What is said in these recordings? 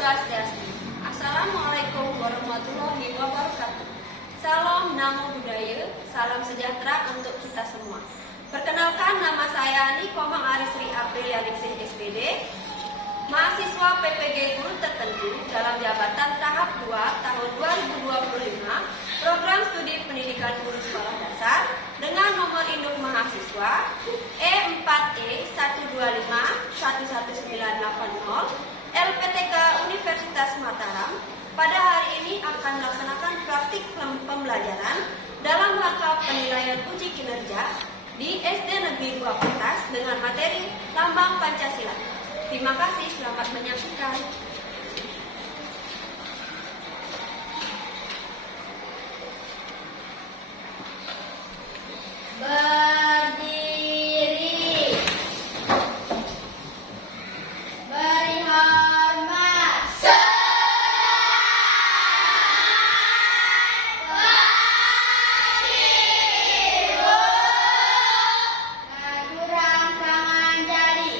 Swastiastu. Assalamualaikum warahmatullahi wabarakatuh. Salam, namo buddhaya, salam sejahtera untuk kita semua. Perkenalkan, nama saya Nikomang Arisri Aprilia Ningsih SPD, mahasiswa PPG Guru Tertentu dalam jabatan tahap 2 tahun 2025, program studi pendidikan guru sekolah dasar dengan nomor induk mahasiswa E4E125-11980 LPTK Universitas Mataram. Pada hari ini akan melaksanakan praktik pembelajaran dalam rangka penilaian uji kinerja di SD Negeri 2 Petas dengan materi Lambang Pancasila. Terima kasih, selamat menyaksikan. Berdiri. Beri hormat. Kurang tangan jari.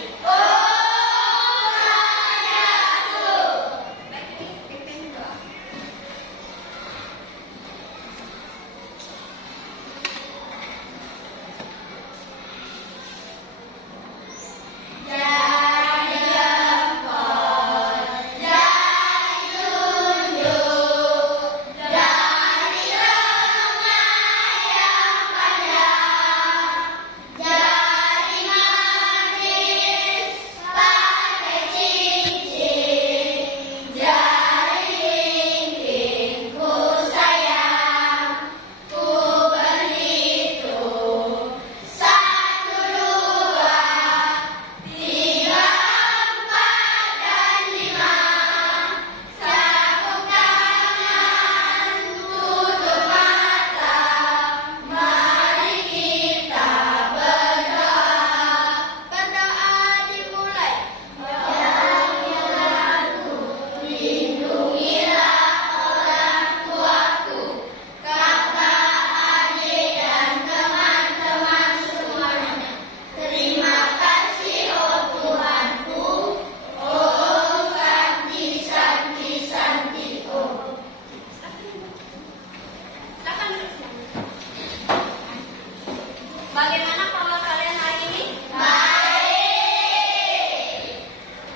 Bagaimana kalau kalian hari ini? Baik.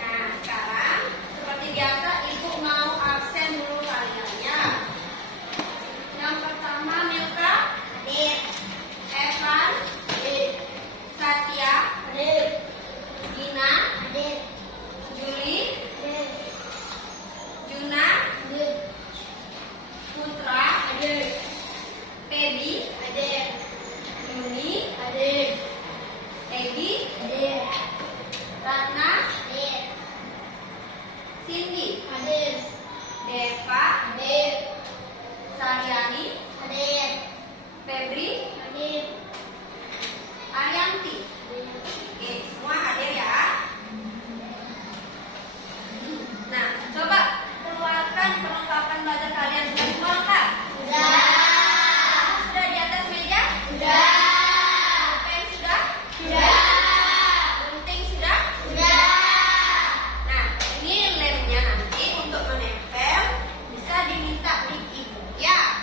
Nah, sekarang seperti biasa Ibu mau absen dulu kalian ya. Yang pertama Milka, Hadir. Evan, Hadir. Satya, Hadir. Gina, Hadir. Juli, Hadir. Juna, Hadir. Putra, Hadir. Pebi, Hadir. Yuni, Hadir. Egi, Hadir. Ratna, Hadir. Cindy, Hadir. Deva, Hadir. Saryani, Hadir. Febri, Hadir. Arianti. Oke, semua hadir ya. Nah, coba keluarkan perlengkapan belajar kalian semua lengkap. Sudah. Sudah di atas meja? Sudah. Pen sudah? Sudah. Gunting sudah? Sudah. Nah, ini lemnya nanti untuk menempel bisa diminta di ibu ya.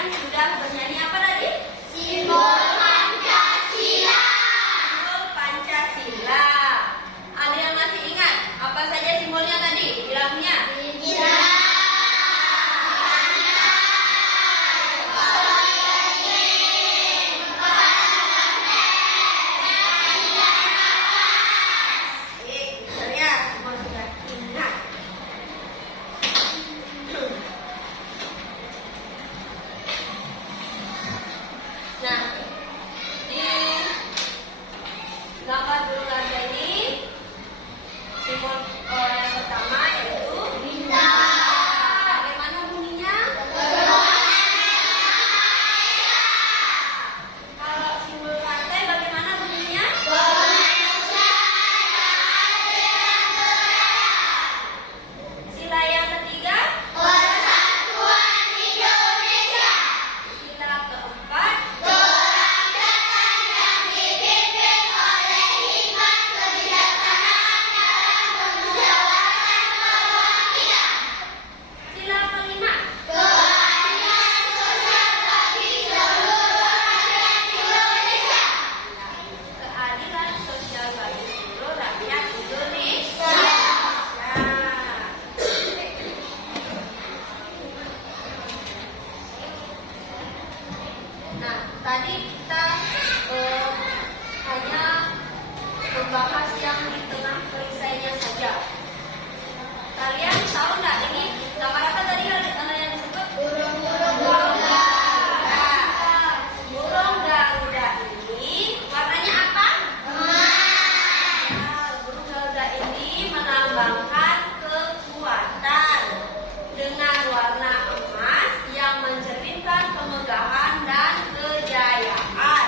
kalian sudah bernyanyi apa tadi? Simbol Pancasila. Simbol Pancasila. Ada yang masih ingat apa saja simbolnya tadi di lagunya? Nah, di gambar burung gagak ini simbol yang pertama yaitu bintang. Bagaimana bunyinya? Kalau simbol partai bagaimana bunyinya? Sila yang ketiga? Sila keempat? Sila kelima? Keadilan sosial bagi seluruh rakyat Indonesia. Nah, tadi kita hanya membahas yang di tengah perisainya saja. Kalian tahu nggak ini gambar apa tadi yang disebut? Burung Garuda. Burung Garuda ini warnanya apa? Burung Garuda ini melambangkan kekuatan dengan warna emas yang mencerminkan kemegahan dan kejayaan.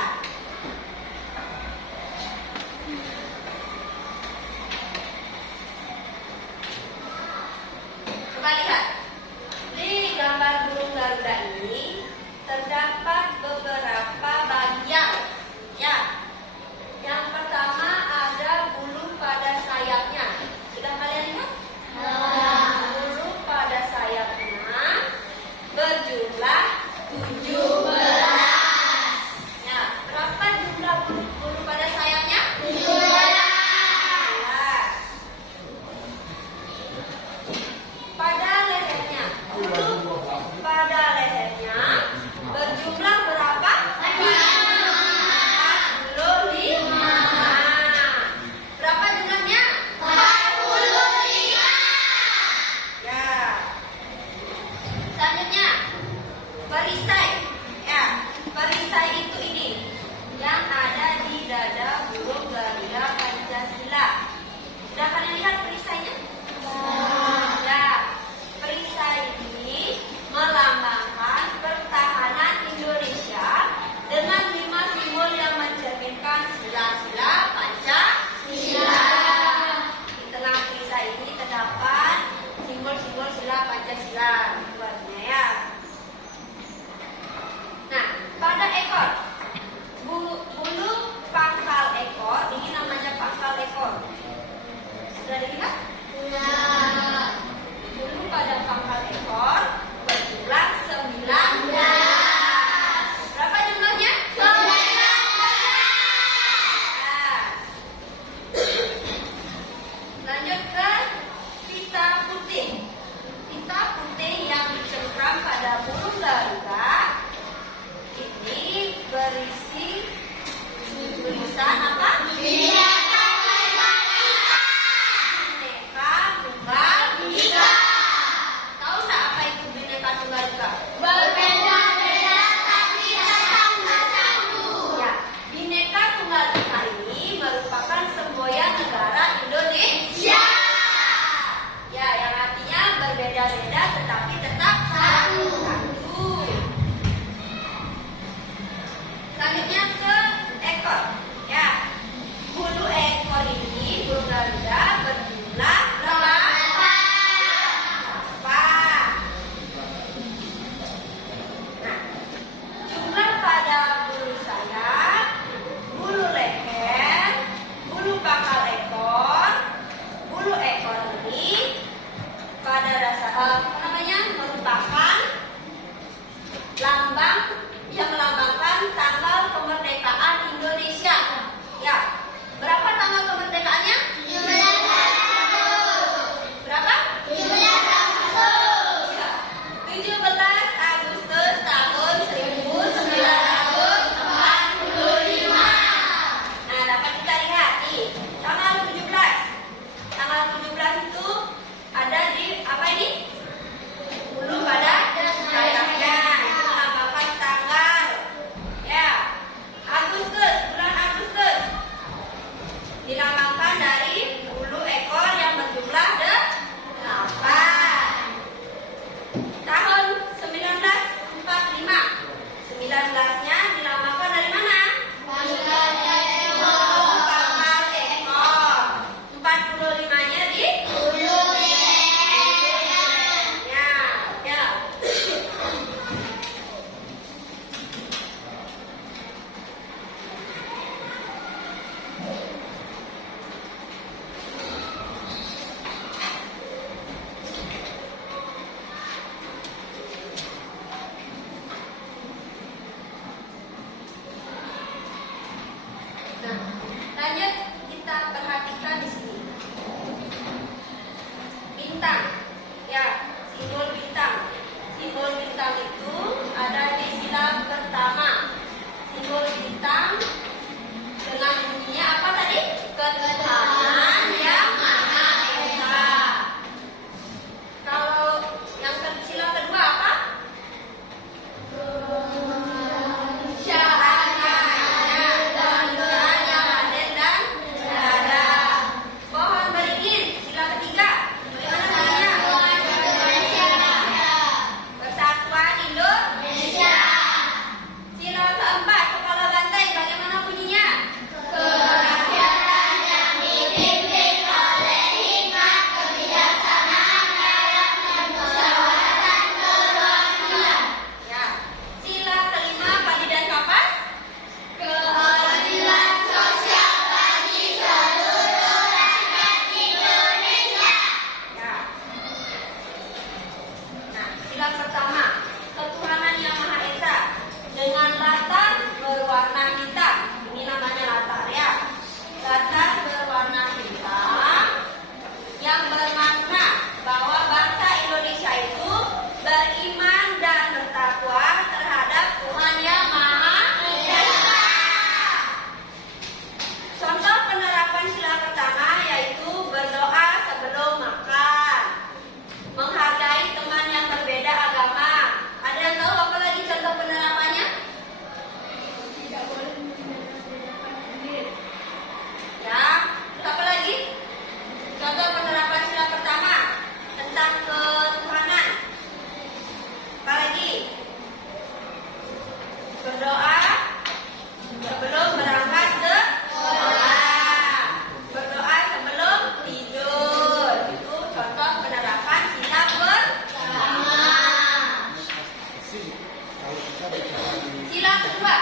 Sila kedua,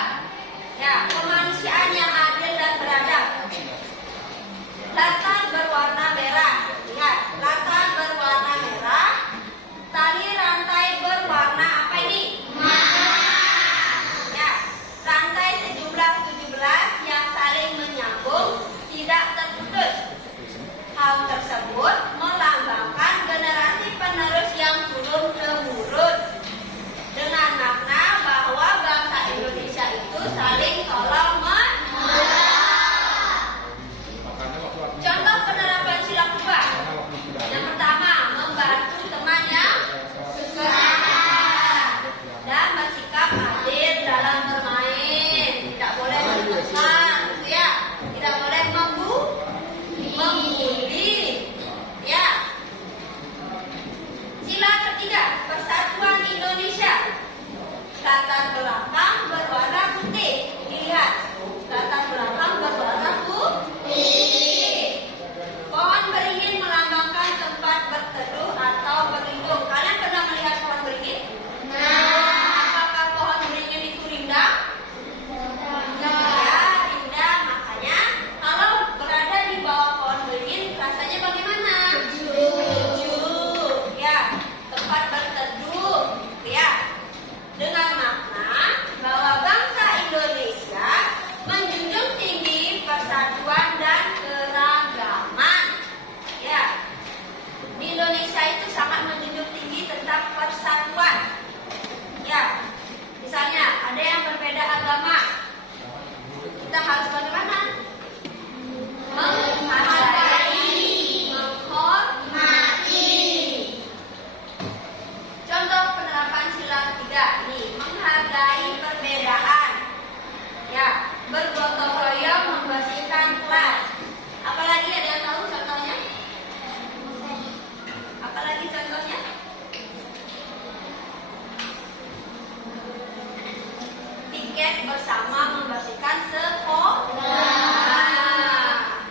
ya, kemanusiaan yang adil dan beradab. Latar berwarna merah. Lihat, latar berwarna merah. Tali rantai berwarna apa ini? Ya, rantai sejumlah 17 yang saling menyambung, tidak terputus. Hal tersebut melambangkan generasi penerus yang turun-temurun dengan makna bahwa bangsa Indonesia itu saling tolong menolong. Contoh penerapan sila kedua. Yang pertama, membantu teman yang kesusahan dan bersikap adil dalam bermain. Tidak boleh menekan, ya. Tidak boleh membuli, ya. Sila ketiga, persatuan Indonesia. Latar belakang berwarna putih. Lihat, latar belakang berwarna putih. Pohon beringin melambangkan tempat berteduh atau berlindung. Kalian pernah melihat pohon beringin? Apakah pohon beringin itu rindang? Ya, rindang. Makanya kalau berada di bawah pohon beringin, rasanya bagaimana? Sejuk. Ya, tempat berteduh. Ya, dengan makna bahwa bangsa Indonesia menjunjung tinggi persatuan dan keragaman. Ya, di Indonesia itu sangat menjunjung tinggi tentang persatuan. Ya, misalnya ada yang berbeda agama, kita harus bagaimana? Menghargai, menghormati. Contoh penerapan sila ketiga nih, menghargai perbedaan. Ya, bergotong royong membersihkan kelas. Apalagi ada yang tahu contohnya? Apalagi contohnya? Piket bersama membersihkan sekolah.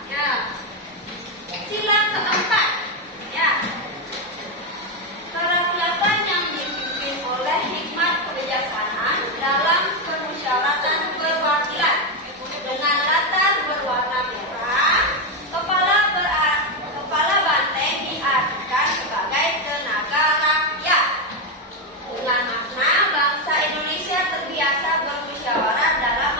Ya. Sila keempat. Ya. Kerakyatan yang dipimpin oleh hikmat kebijaksanaan dalam permusyawaratan perwakilan dengan latar berwarna merah, kepala banteng diartikan sebagai tenaga rakyat dengan makna bangsa Indonesia terbiasa bermusyawarah dalam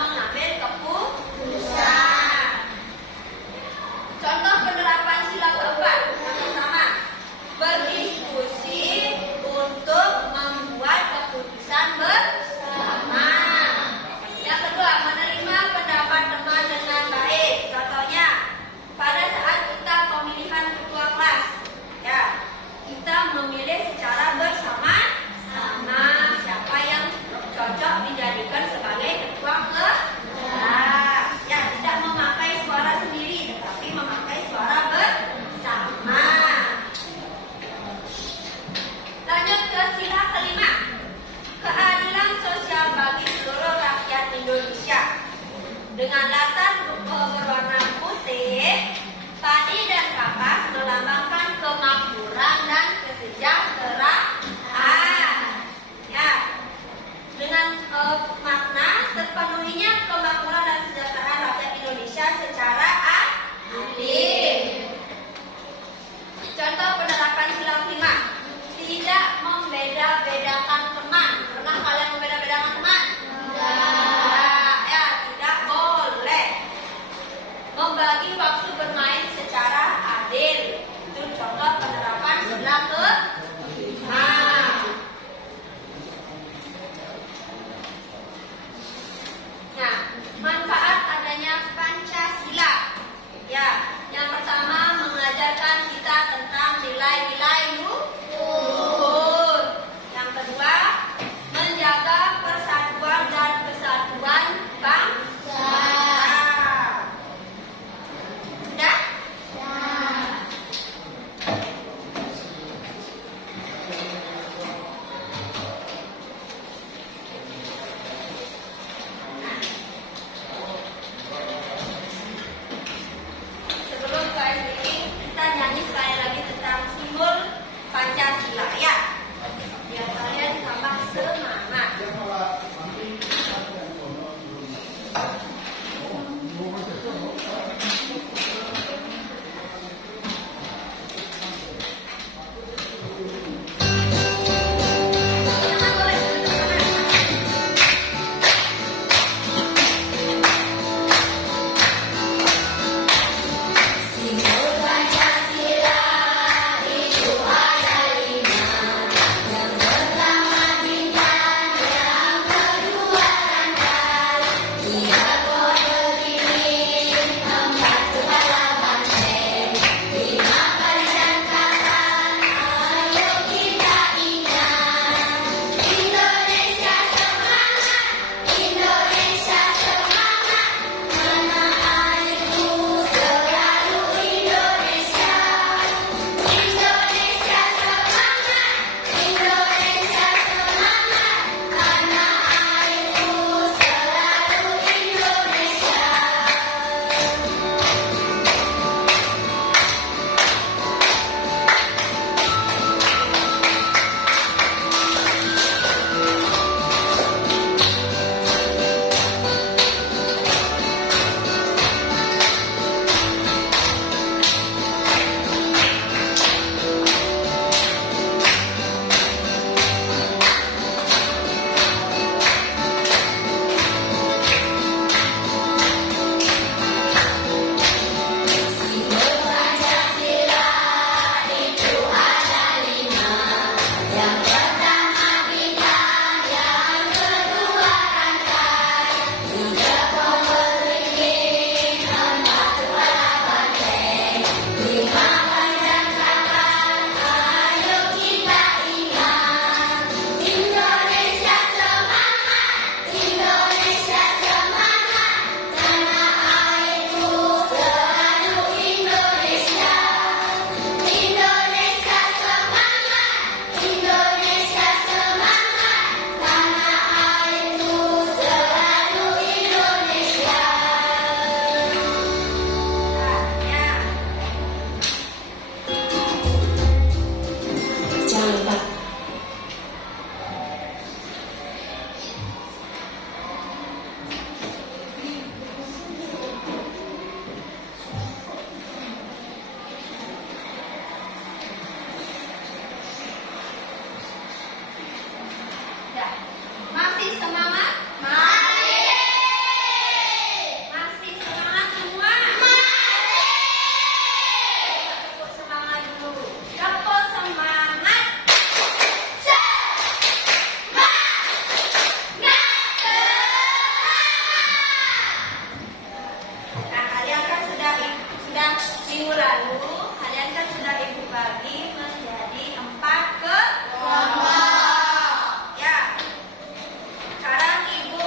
Masih semangat? Mari. Masih semangat semua? Mari. Tepuk semangat dulu. Tepuk semangat. Nah, kalian kan sudah minggu lalu, kalian kan sudah ibu bagi menjadi 4 kelompok. Ya. Sekarang ibu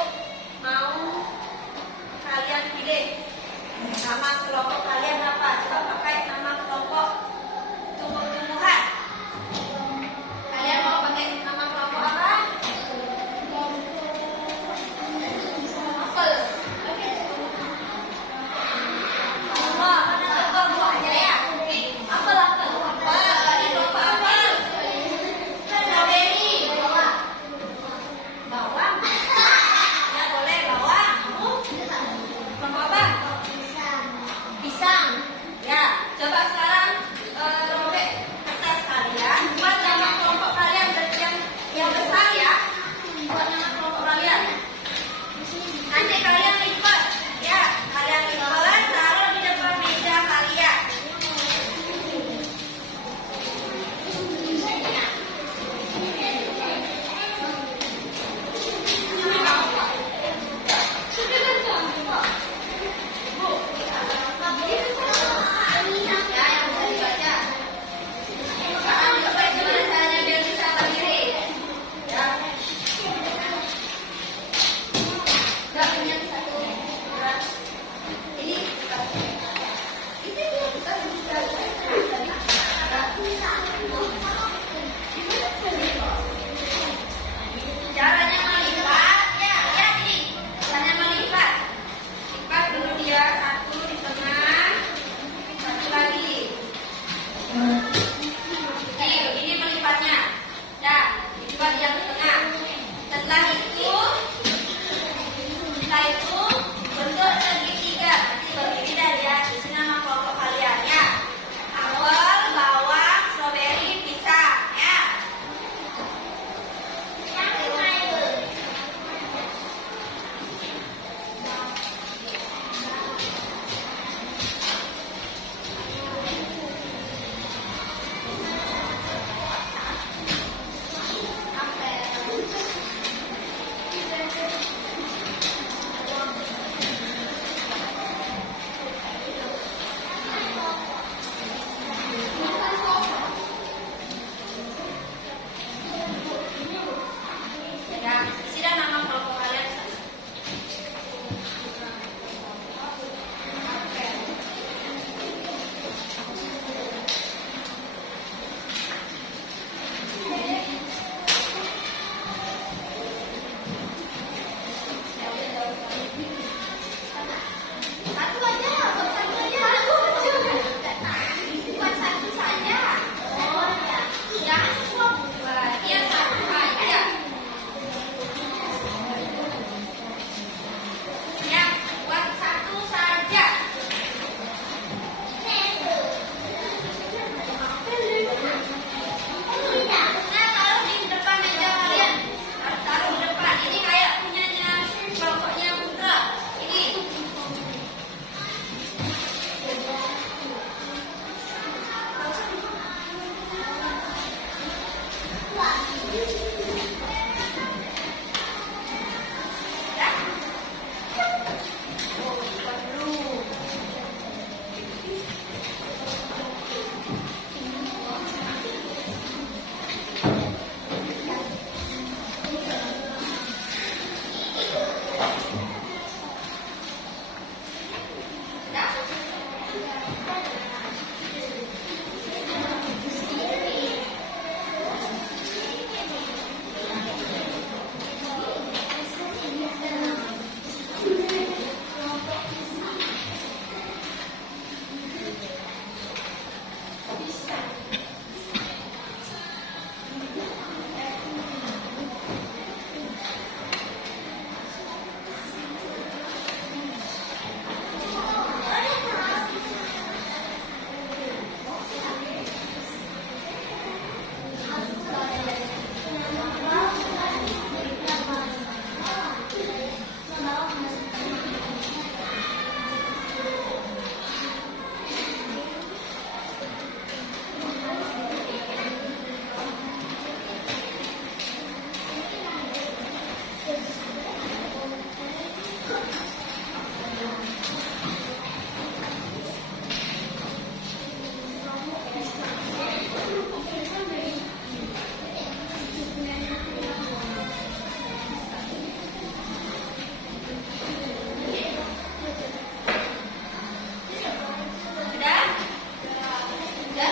Dan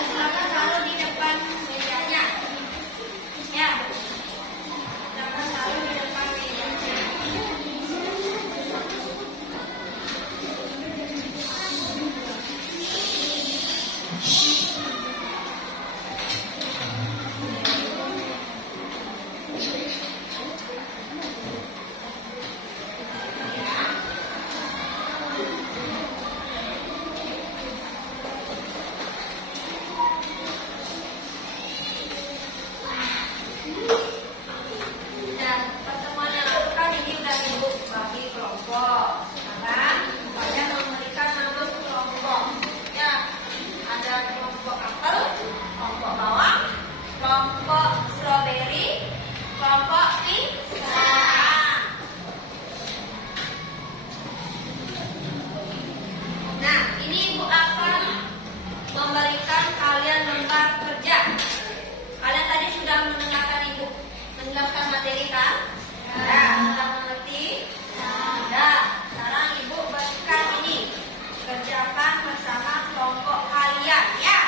silakan taruh di depan mejanya. Ya, silakan taruh di depan mejanya. Dan pertemuan yang lalu kan ini udah Ibu bagi kelompok. Sekarang kalian memberikan nama kelompok. Ya, ada kelompok apel, kelompok bawang, kelompok stroberi, kelompok pisang. Nah, ini Ibu akan memberikan kalian lembar kerja. Kalian tadi sudah mendengarkan Ibu menjelaskan materi kan? Ya, sudah mengerti? Ya, sekarang Ibu berikan ini. Kerjakan bersama kelompok kalian, ya.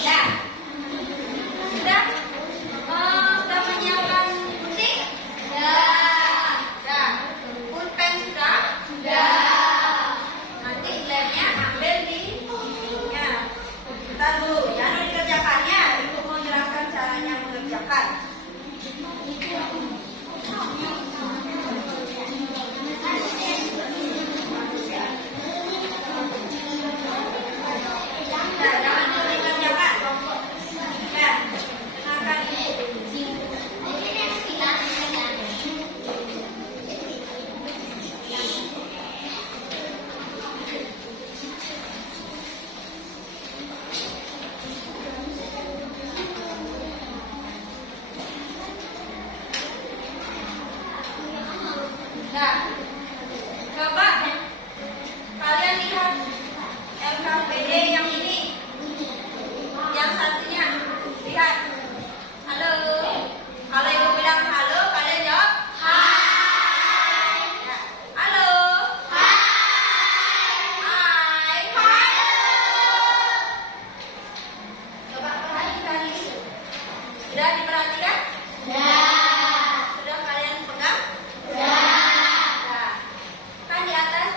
Ya. Sudah? Sudah menyiapkan gunting? Ya. Pulpen sudah? Sudah. Nanti lemnya ambil di ya. Kita dulu, jangan dikerjakannya. Ibu mau jelaskan caranya mengerjakan. Ya, jangan dulu dikerjakan. Ya, dengarkan Ibu. Nah, coba kalian lihat LKPD yang ini, yang satunya. Lihat, halo. Kalau Ibu bilang halo, kalian jawab hai. Ya. Halo. Hai. Hai. Coba perhatikan ini. Sudah diperhatikan? Sudah kalian pegang? Nah, kan di atas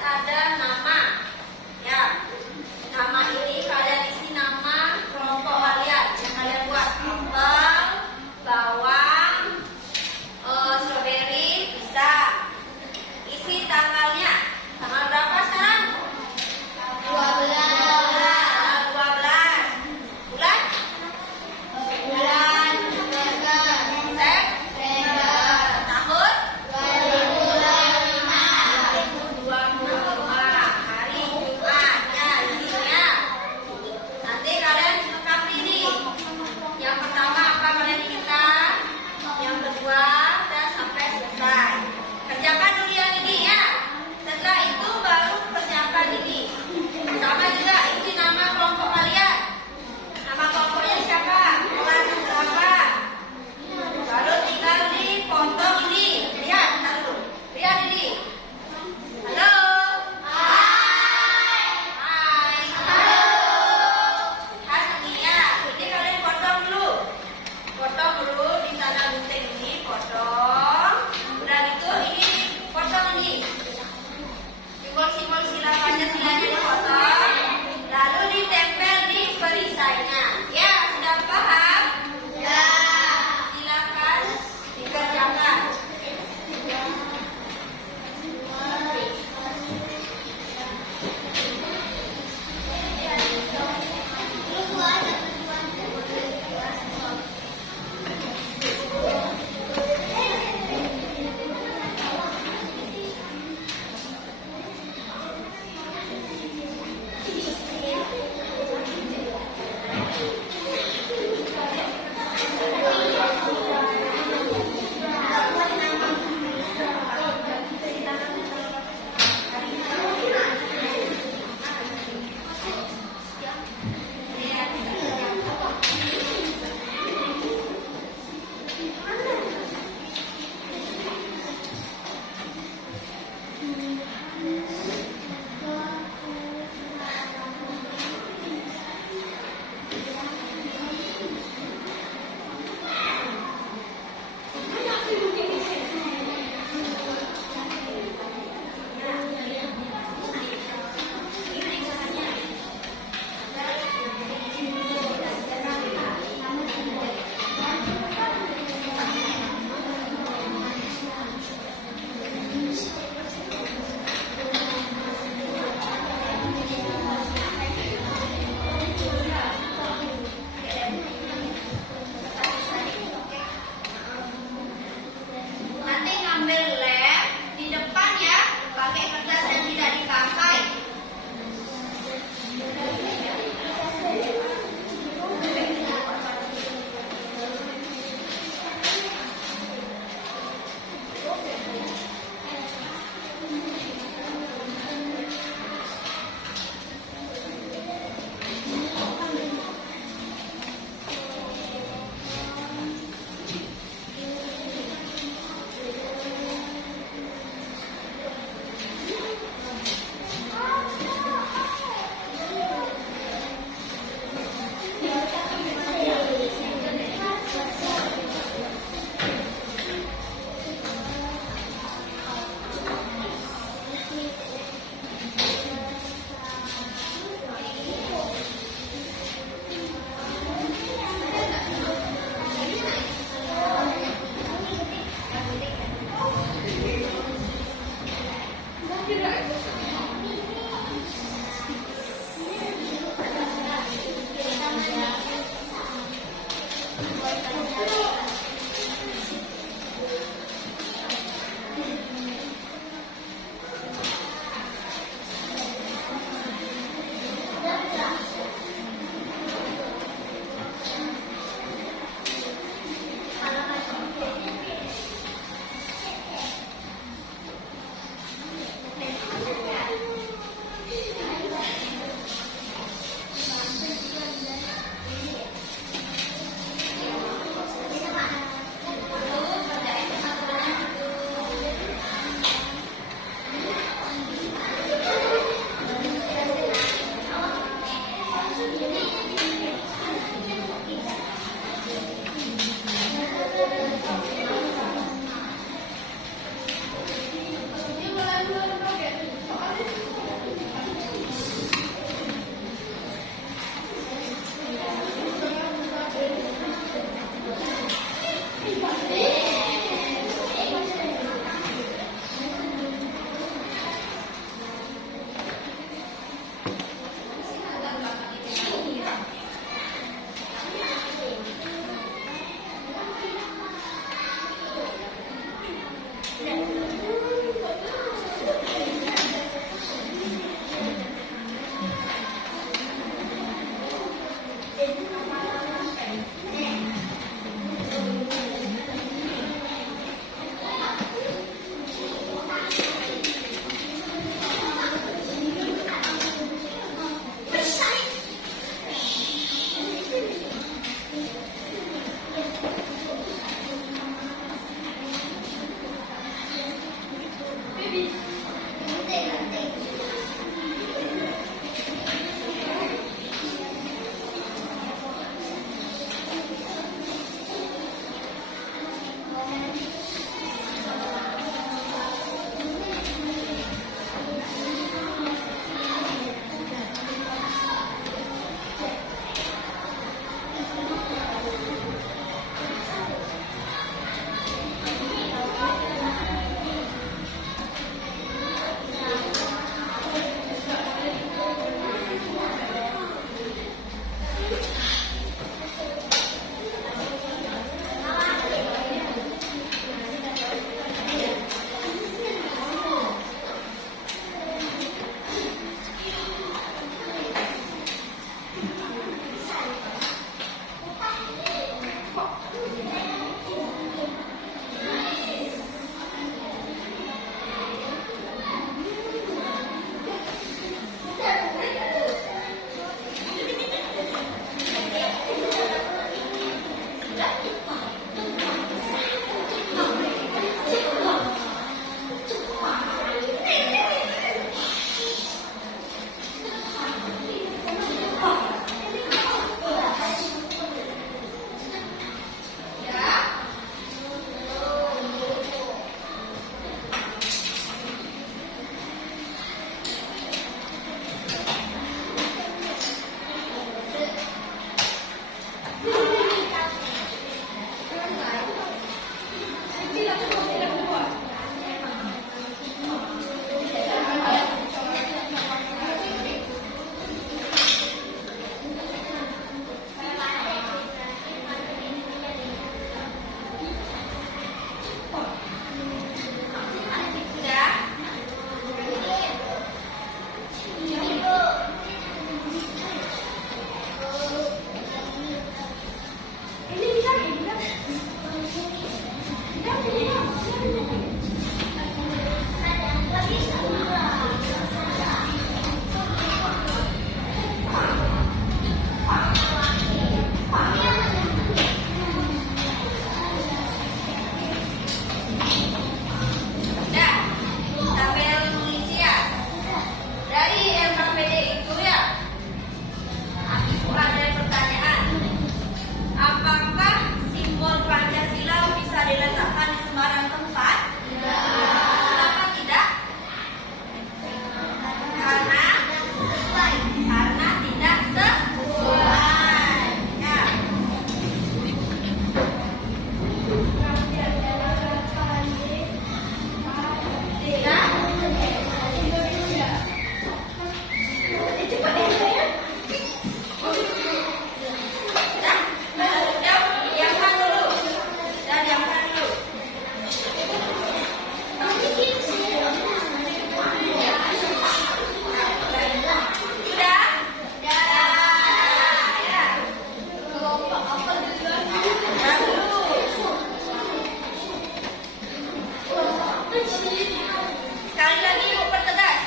Sekali lagi Ibu pertegas.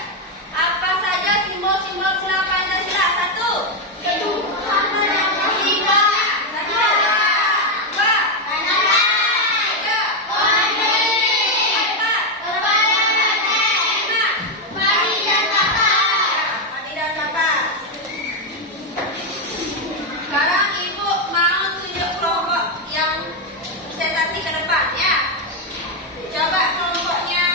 Apa saja simbol-simbol sila Pancasila? 1. Ketuhanan yang Maha Tiga. Esa. 2. Negara. 3. Mandiri. 4. Berparlemen. 5. Padi dan kapas. Padi dan kapas. Sekarang Ibu mau tunjuk kelompok yang presentasi ke depan ya. Coba kelompoknya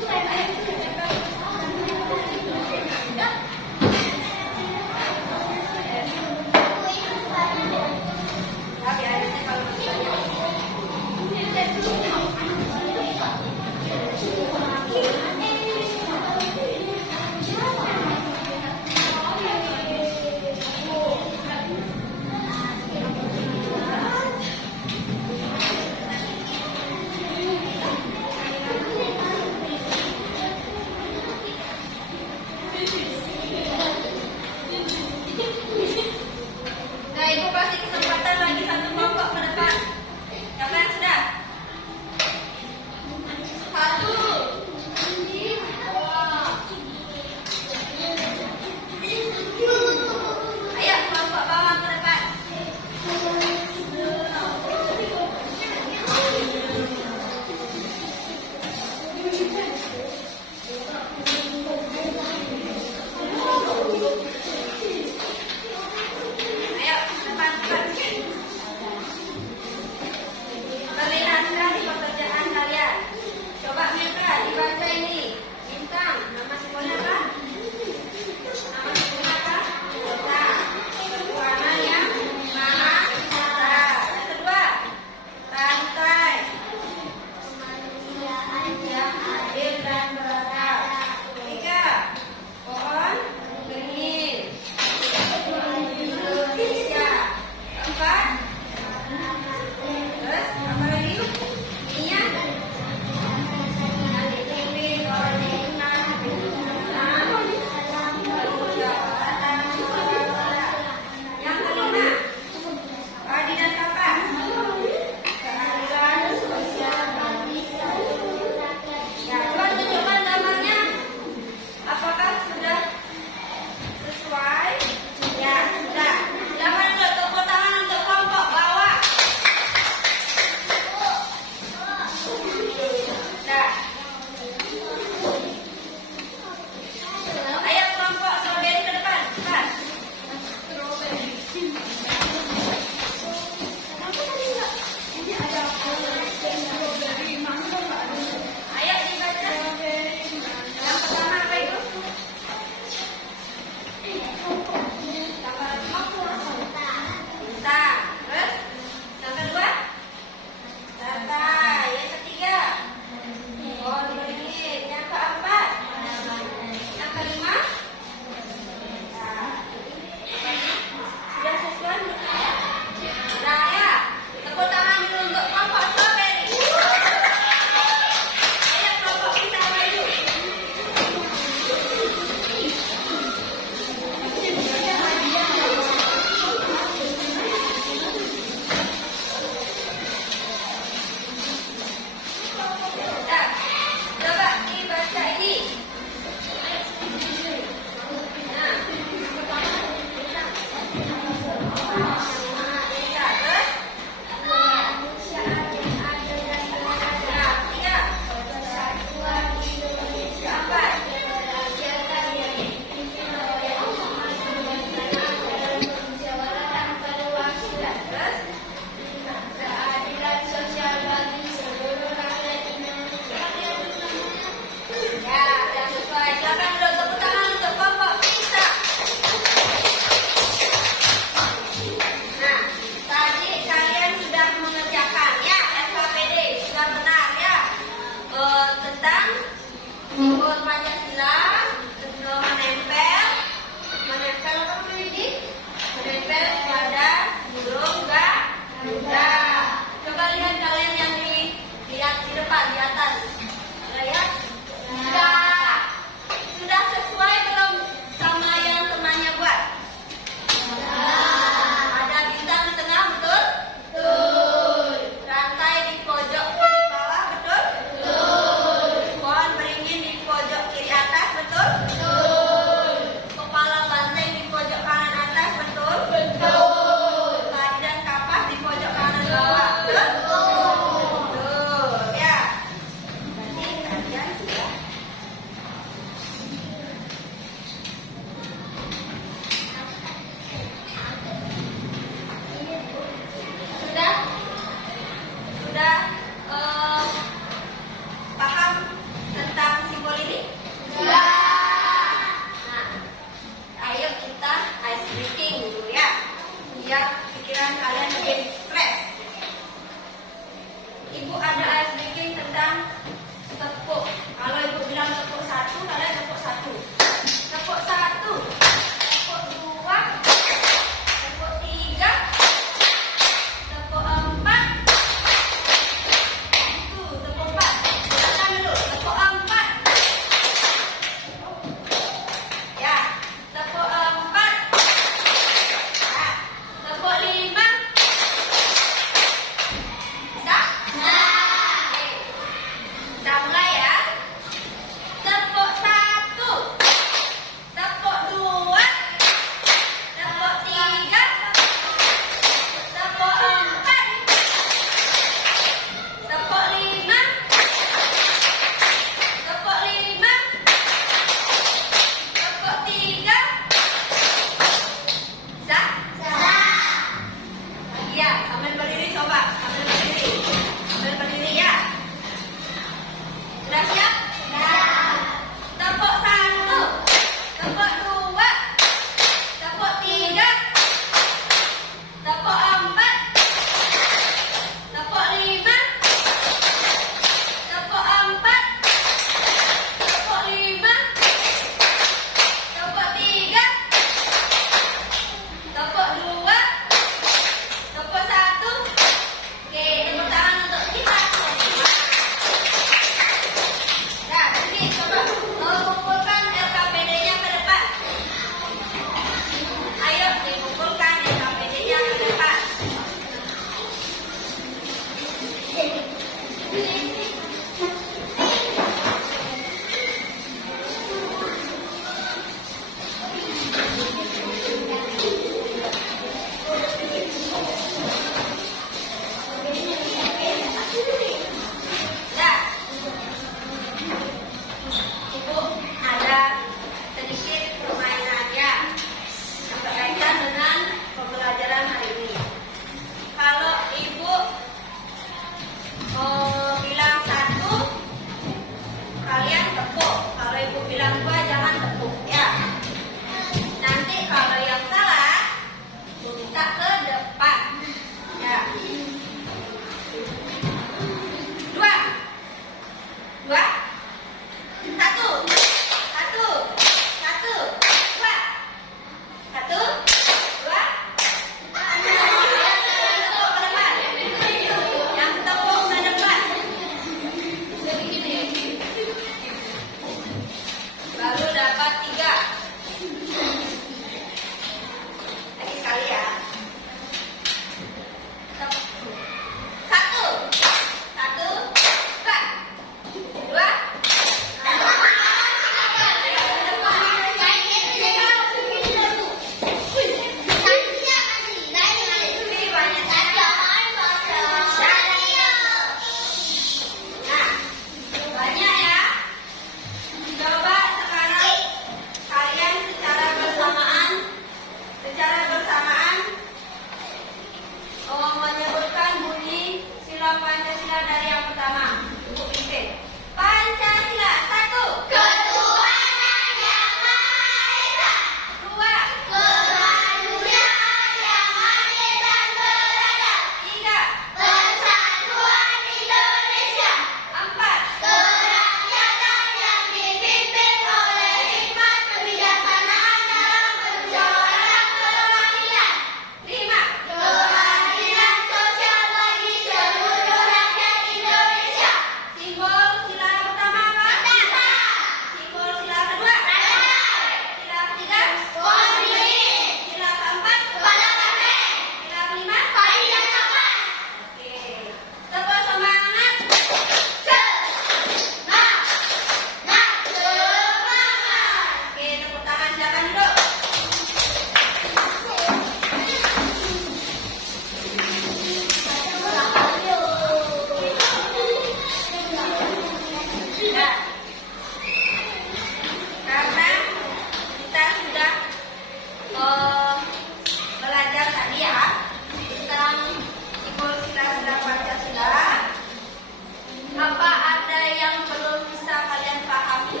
Apa ada yang belum bisa kalian pahami?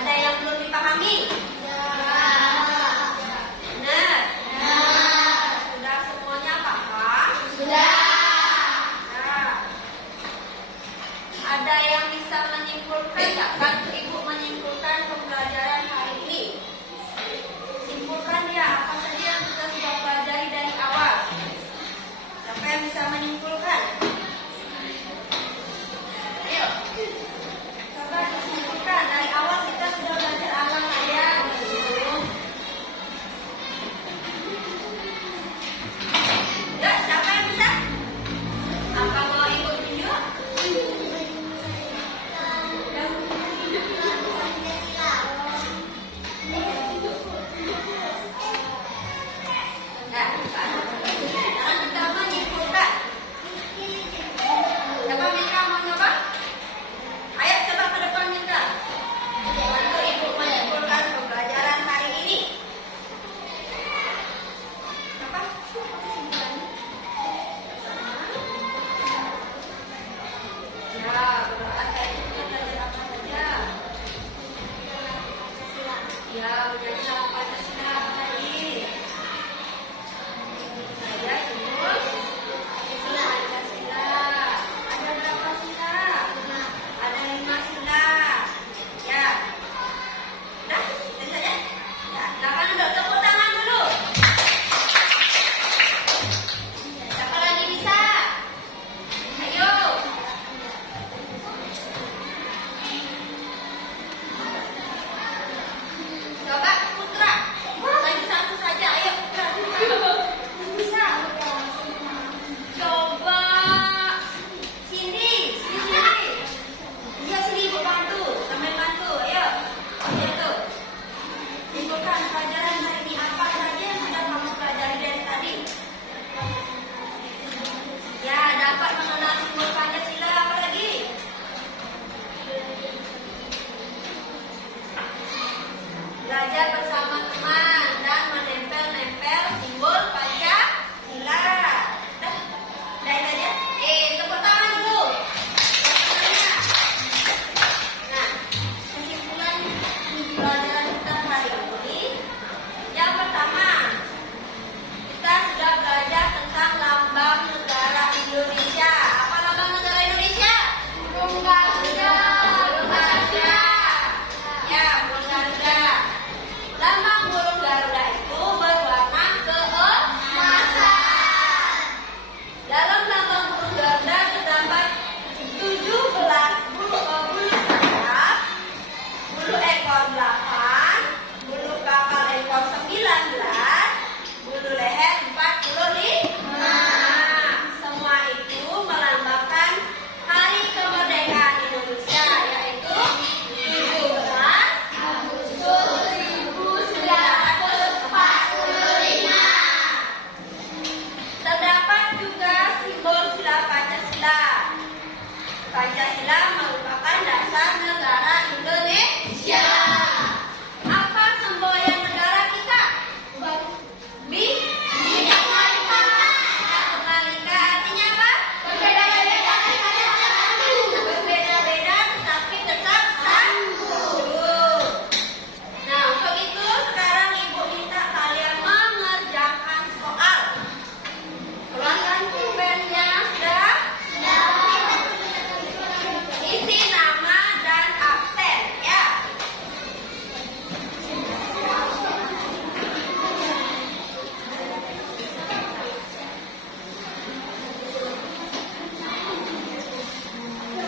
Ada yang belum dipahami? Benar? Sudah semuanya paham? Nah, ada yang bisa menyimpulkan nggak? Bantu Ibu menyimpulkan pembelajaran hari ini. Simpulkan ya, apa saja yang kita sudah pelajari dari awal. Siapa yang bisa menyimpulkan? Ayo, coba disimpulkan. Dari awal kita sudah belajar apa saja. Ya, siapa yang bisa? Apa mau Ibu tunjuk? Nah, sekarang kita menyimpulkan. Siapa Mika mau nyoba? Ayo coba ke depan Mika. Bantu Ibu menyimpulkan pembelajaran hari ini. Apa? Ya, berarti kita belajar apa saja? Ya, belajar Pancasila lagi. Saya Ibu Pancasila. Ada berapa sila? Ada 5 sila. Ya. Udah, itu saja. Ya, silakan duduk, tepuk tangan dulu. Siapa lagi bisa? Ayo. Coba Putra. Lagi satu saja, ayo. Bisa. Coba Cindy, sini. Iya sini Ibu bantu, sambil bantu, ayo. Oke tuh. Simpulkan pelajaran hari ini apa saja yang sudah kamu pelajari dari tadi. Ya, dapat mengenal simbol Pancasila apa lagi? Belajar bersama teman dan menempel-nempel simbol Pancasila. Dah, dah itu aja. Tepuk tangan dulu. Tangannya. Nah, kesimpulan pelajaran kita hari ini. Yang pertama, kita sudah belajar tentang lambang negara Indonesia. Apa lambang negara Indonesia? Burung Garuda. Burung Garuda. Ya, burung Garuda. Lambang burung Garuda itu berwarna keemasan. Dalam lambang burung Garuda terdapat 17 bulu sayap, bulu ekor 8, bulu kapal ekor 19, bulu leher 45. Semua itu melambangkan hari kemerdekaan Indonesia, yaitu 17 Agustus 1945. Terdapat juga simbol sila Pancasila. Pancasila merupakan dasar negara Indonesia. Apa semboyan negara kita? Minyak Nalika. Minyak Nalika artinya apa? Berbeda-beda tetapi tetap satu. Nah, untuk itu sekarang Ibu minta kalian mengerjakan soal. Keluarkan pulpennya sudah? Isi nama dan absen ya.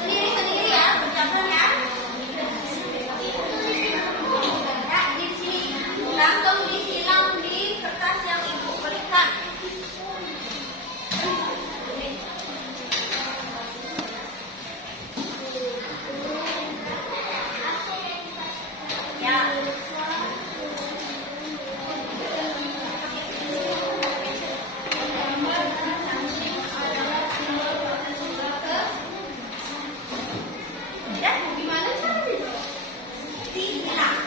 Sendiri-sendiri ya, bercampur ya. Ya, di sini langsung disilang di kertas yang Ibu berikan. Ya. Ya, gimana caranya? Disilang.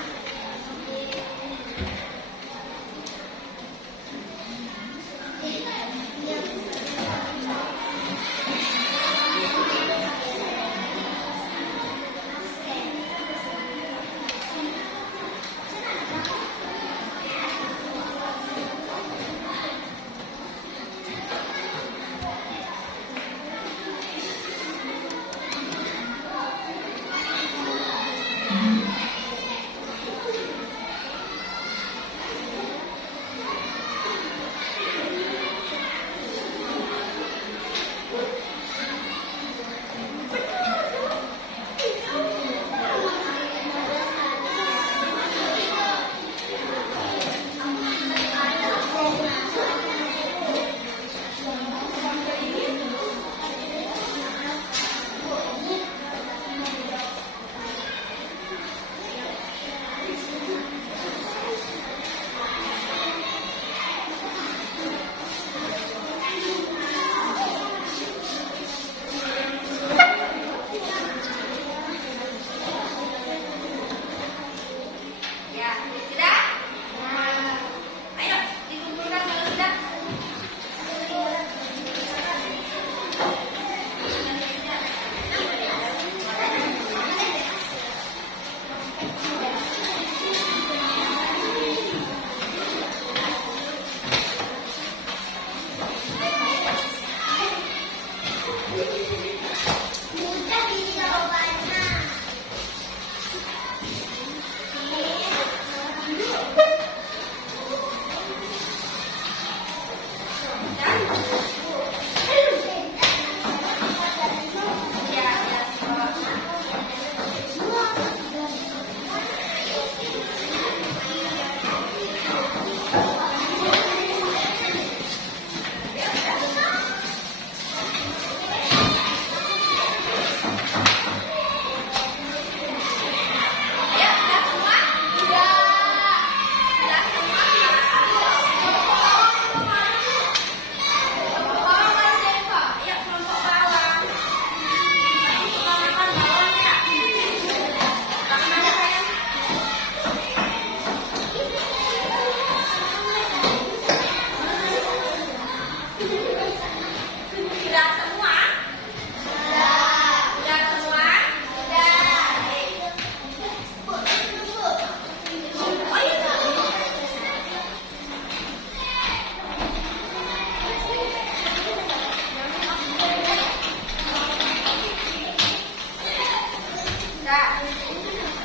Ya,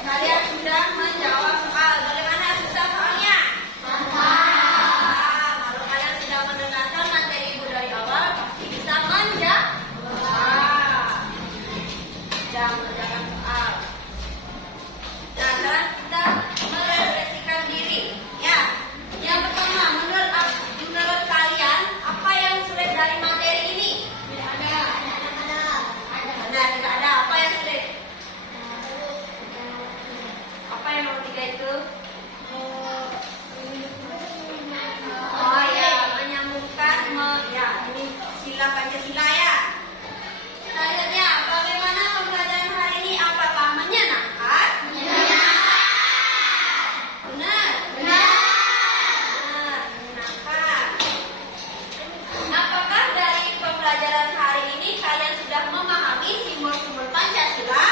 kalian sudah menjawab soal. Bagaimana susah soalnya? Nah, kalau kalian sudah mendengarkan materi ibu dari awal, pasti bisa menjawab. Jangan mengerjakan soal. Nah, sekarang kita merefleksikan diri. Ya, yang pertama, menurut kalian apa yang sulit dari materi ini? Benar, tidak ada. Apa yang sulit? Apa yang nomor 3 itu? Oh ya, menyambungkan, ya ini sila Pancasila ya. Selanjutnya, bagaimana pembelajaran hari ini? Apakah menyenangkan? Benar. Menyenangkan. Apakah dari pembelajaran hari ini kalian sudah memahami simbol-simbol Pancasila?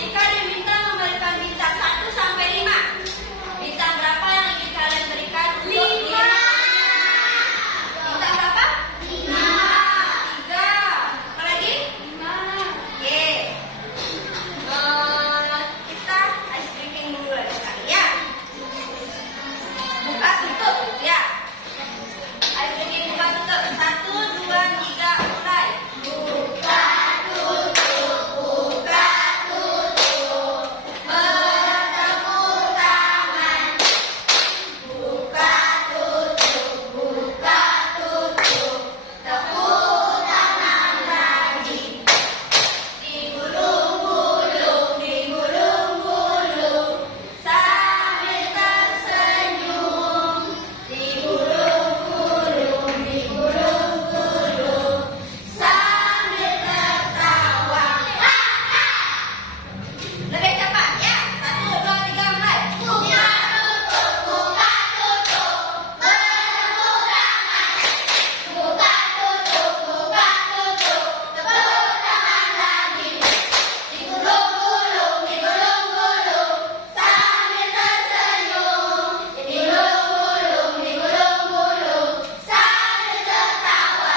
Jika diminta memberikan bintang 1 sampai 5, bintang berapa yang ingin kalian berikan untuk diri? Bintang berapa? 5. 3. Apa lagi? 5. Oke. Kita ice drinking dulu ya sekali ya. Buka tutup ya. Ice drinking buka tutup. 1, 2, 3, mulai. Buka tutup, buka tutup. Bertemu tangan. Buka tutup, buka tutup. Tepuk tangan lagi. Digulung-gulung, digulung-gulung. Sambil tersenyum. Digulung-gulung, digulung-gulung. Sambil tertawa. Lebih cepat ya. 1, 2, 3, mulai. Buka tutup, buka tutup. Bertemu tangan. Buka tutup, buka tutup. Tepuk tangan lagi. Digulung-gulung, digulung-gulung. Sambil tersenyum. Digulung-gulung, digulung-gulung. Sambil tertawa.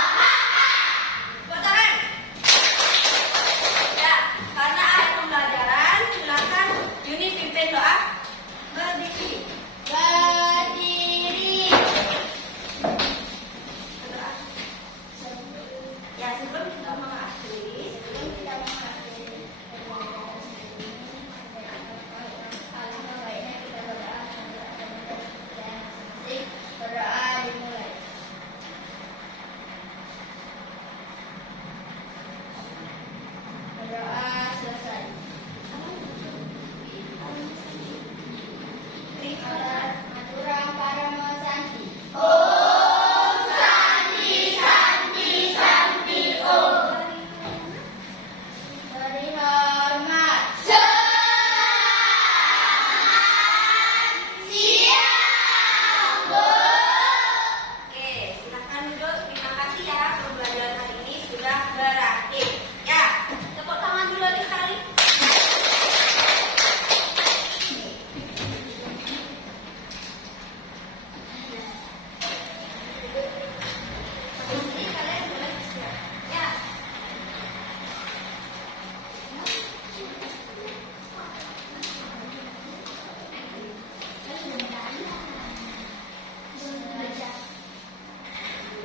Tepuk tangan. Ya, karena akhir pembelajaran, silakan Yuni pimpin doa. Berdiri. Berdiri. Berdoa. Ya, sebelum